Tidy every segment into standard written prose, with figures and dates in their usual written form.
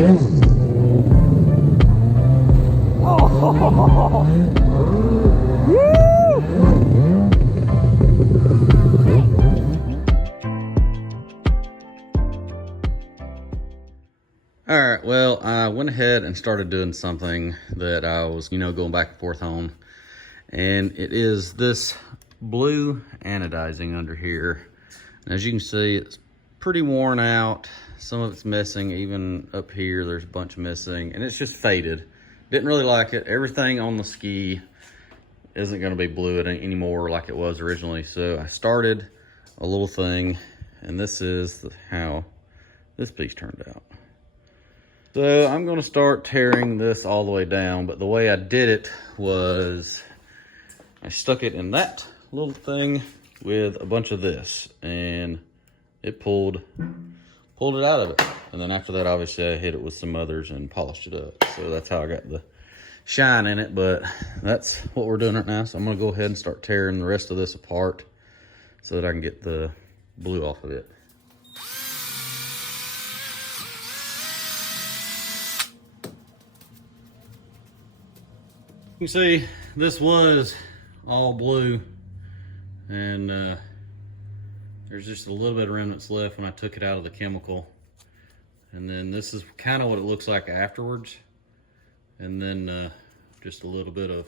All right, well, I went ahead and started doing something that I was, going back and forth on. And it is this blue anodizing under here. And as you can see, it's pretty worn out. Some of it's missing, even up here, there's a bunch missing. And it's just faded. Didn't really like it. Everything on the ski isn't gonna be blue anymore like it was originally. So I started a little thing, and this is how this piece turned out. So I'm gonna start tearing this all the way down, but the way I did it was I stuck it in that little thing with a bunch of this, and it pulled it out of it. And then after that, obviously I hit it with some others and polished it up. So that's how I got the shine in it, but that's what we're doing right now. So I'm gonna go ahead and start tearing the rest of this apart so that I can get the blue off of it. You can see this was all blue, and there's just a little bit of remnants left when I took it out of the chemical. And then this is kind of what it looks like afterwards. And then just a little bit of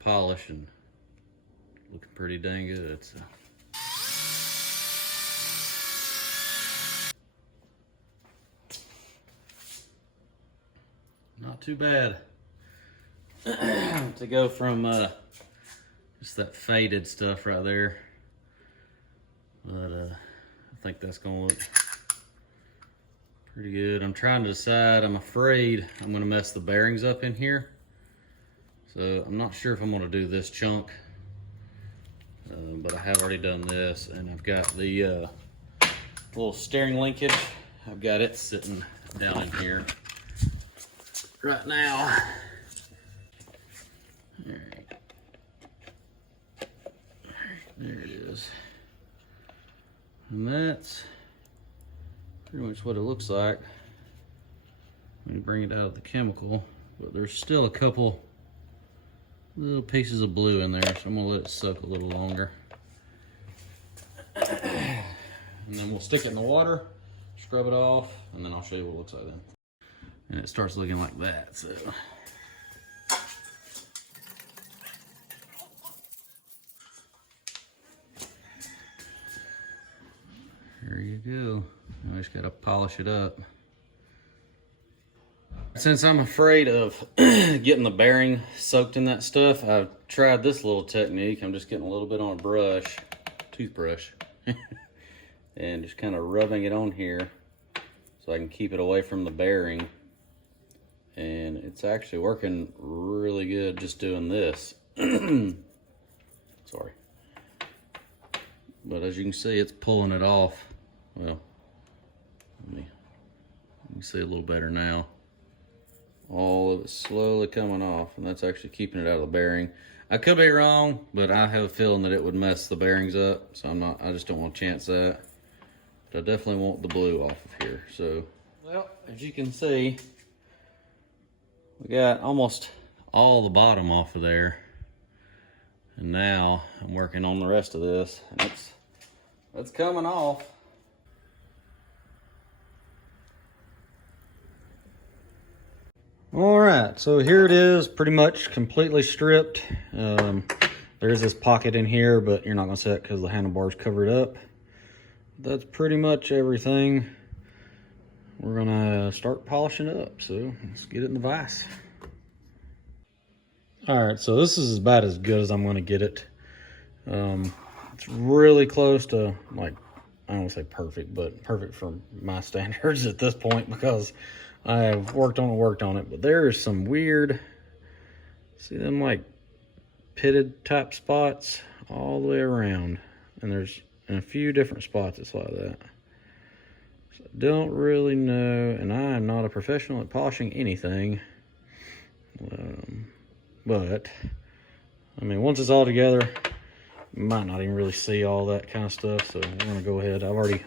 polish and looking pretty dang good. So. Not too bad. To go from just that faded stuff right there, but I think that's gonna look pretty good. I'm trying to decide. I'm afraid I'm gonna mess the bearings up in here, so I'm not sure if I'm gonna do this chunk, but I have already done this, and I've got the little steering linkage. I've got it sitting down in here right now. All right. There it is. And that's pretty much what it looks like when you bring it out of the chemical. But there's still a couple little pieces of blue in there, so I'm gonna let it soak a little longer. And then we'll stick it in the water, scrub it off, and then I'll show you what it looks like then. And it starts looking like that, so. There you go. I just gotta polish it up. Since I'm afraid of getting the bearing soaked in that stuff, I've tried this little technique. I'm just getting a little bit on a toothbrush, and just kind of rubbing it on here so I can keep it away from the bearing. And it's actually working really good just doing this. Sorry. But as you can see, it's pulling it off. Well, let me see a little better now. All of it slowly coming off, and that's actually keeping it out of the bearing. I could be wrong, but I have a feeling that it would mess the bearings up, so I just don't want to chance that. But I definitely want the blue off of here. So, well, as you can see, we got almost all the bottom off of there. And now I'm working on the rest of this, and it's coming off. All right, so here it is, pretty much completely stripped. There is this pocket in here, but you're not gonna see it because the handlebars cover it up. That's pretty much everything. We're gonna start polishing it up, so let's get it in the vise. All right, so this is about as good as I'm gonna get it. It's really close to, like, I don't want to say perfect, but perfect for my standards at this point, because I have worked on it, but there is some weird, see them like pitted type spots all the way around, and there's in a few different spots it's like that. So I don't really know, and I am not a professional at polishing anything, but I mean, once it's all together, you might not even really see all that kind of stuff. So we're gonna go ahead. I've already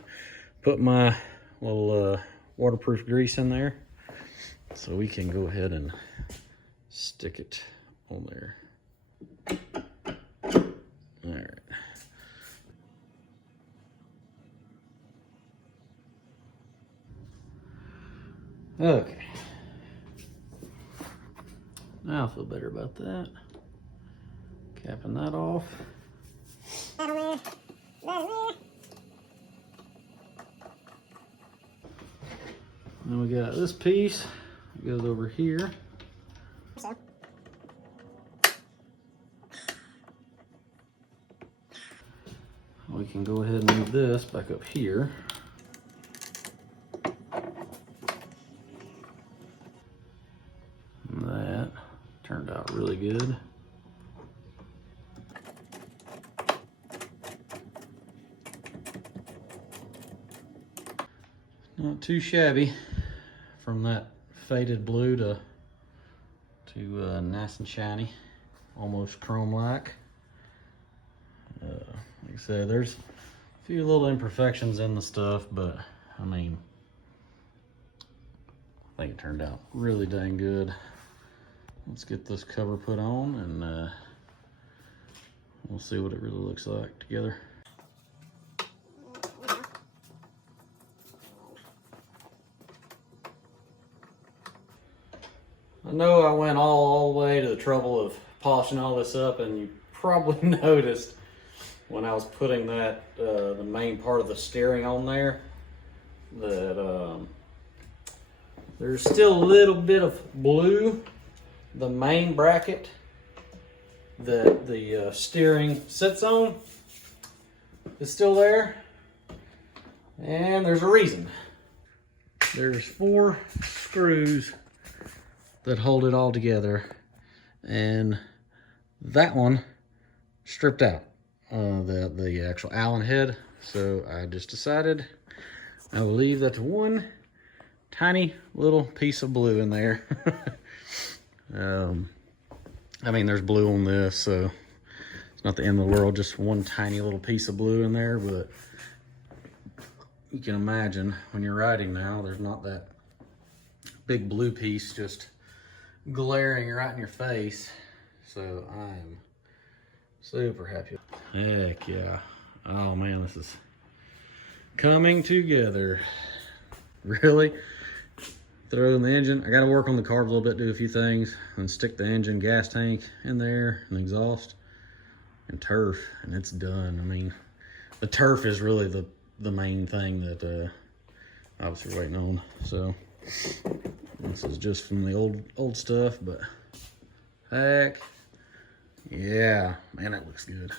put my little waterproof grease in there. So we can go ahead and stick it on there. All right. Okay. Now I feel better about that. Capping that off. Then we got this piece. It goes over here. We can go ahead and move this back up here. And that turned out really good. Not too shabby from that faded blue to nice and shiny, almost chrome-like. Like I said, there's a few little imperfections in the stuff, but I mean, I think it turned out really dang good. Let's get this cover put on and we'll see what it really looks like together. I know I went all the way to the trouble of polishing all this up, and you probably noticed when I was putting that, the main part of the steering on there, that there's still a little bit of blue. The main bracket that the steering sits on is still there, and there's a reason. There's 4 screws that hold it all together, and that one stripped out the actual Allen head. So I just decided I will leave that one tiny little piece of blue in there. I mean, there's blue on this, so it's not the end of the world, just one tiny little piece of blue in there, but you can imagine when you're riding now, there's not that big blue piece just glaring right in your face. So I'm super happy. Heck yeah. Oh man, this is coming together. Really? Throw in the engine. I got to work on the carbs a little bit, do a few things, and stick the engine, gas tank in there, and exhaust, and turf, and it's done. I mean, the turf is really the main thing that I was waiting on. So this is just from the old stuff, but heck yeah, man, that looks good.